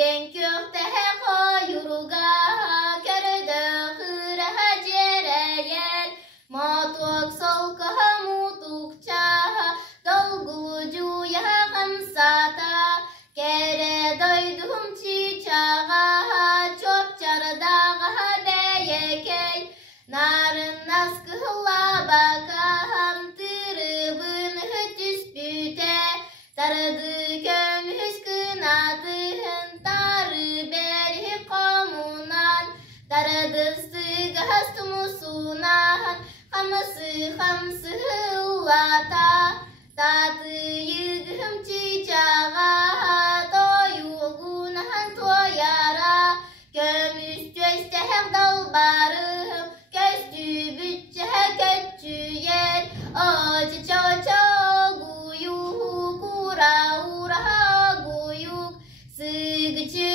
yen kökte koyurga körde hıra cereyel matuk solka mutukça dolgulucu ya kamsata kere doydum çiçağa çok çardağa deyekey narın naskıla bakam tırıbın hütüspüte tarıdı kömüs kınadın tarı beri komunan tarıdı sıgastumusunan hamısı hamsı hıllata tatı yıgım çiçağa doyulgunan toyara kömüs göstehek dalbarım göstü bütçe kötçü yer acı çoço guyuk ura ura guyuk sıgıcı